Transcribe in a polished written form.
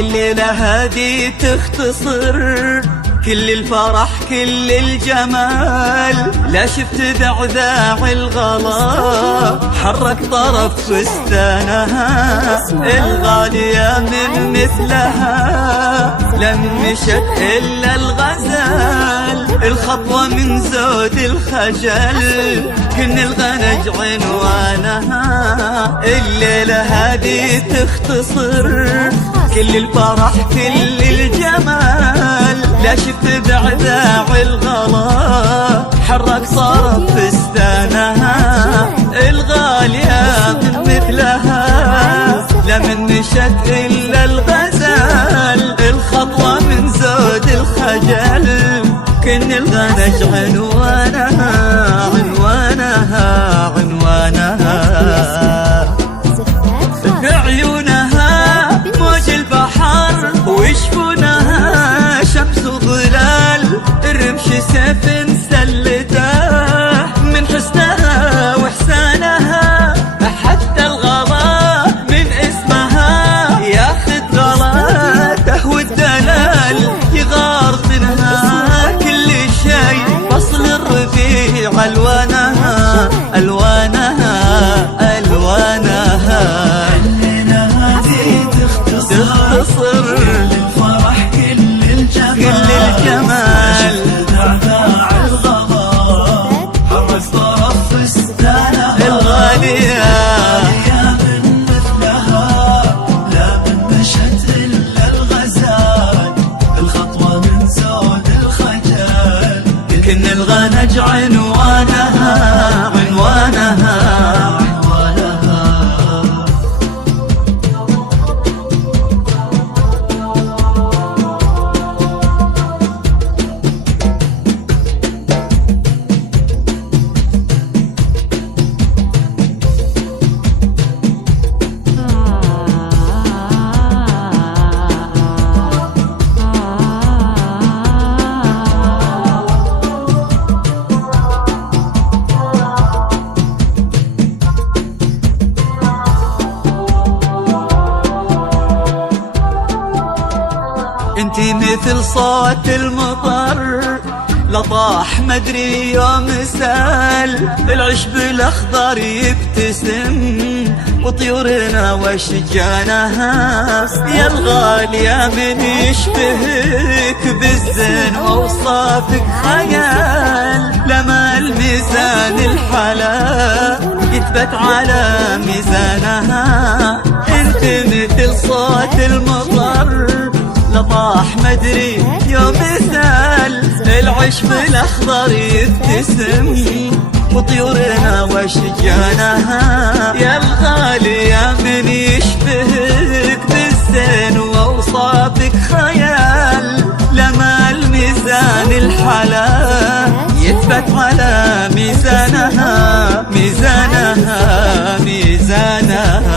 الليلة هذه تختصر كل الفرح كل الجمال. لا شفت ذعذاع الغلا حرك طرف فستانها، الغالية من مثلها لم مشت إلا الغزال. الخطوة من زود الخجل كن الغنج عنوانها. الليلة هذه تختصر كل الفرح كل الجمال. لا شفت ذعذاع الغلا حرك طرف فستانها، الغالية من مثلها لا من مشت إلا الغزال. الخطوة من زود الخجل كن الغنج عنوانها عنوانها عنوانها. بعيونها موج البحر وشفونها شمس وظلال، الرمش سيف سلته من حسنها وحسانها. حتى الغلا من اسمها ياخذ غلاته والدلال، يغار منها كل شيء فصل الربيع الوانها الوانها الوانها. تختصر الفرح كل الجمال كل الجمال. ذعذاع الغلا حرك طرف فستانها، الغالية من مثلها لا من مشت إلا الغزال. الخطوة من زود الخجل كن الغنج عنوانها عنوانها. انتي مثل صوت المطر لطاح مدري يوم سال. العشب الاخضر يبتسم وطيورنا واشجانها. يا الغالية من يشبهك بالزين واوصافك خيال. لما الميزان الحلا يثبت على ميزانها. انت مثل صوت المطر لطاح مدري يوم سال. العشب الاخضر يبتسم وطيورنا واشجانها. يا الغالية من يشبهك بالزين واوصافك خيال. لما الميزان الحلا يثبت على ميزانها ميزانها ميزانها.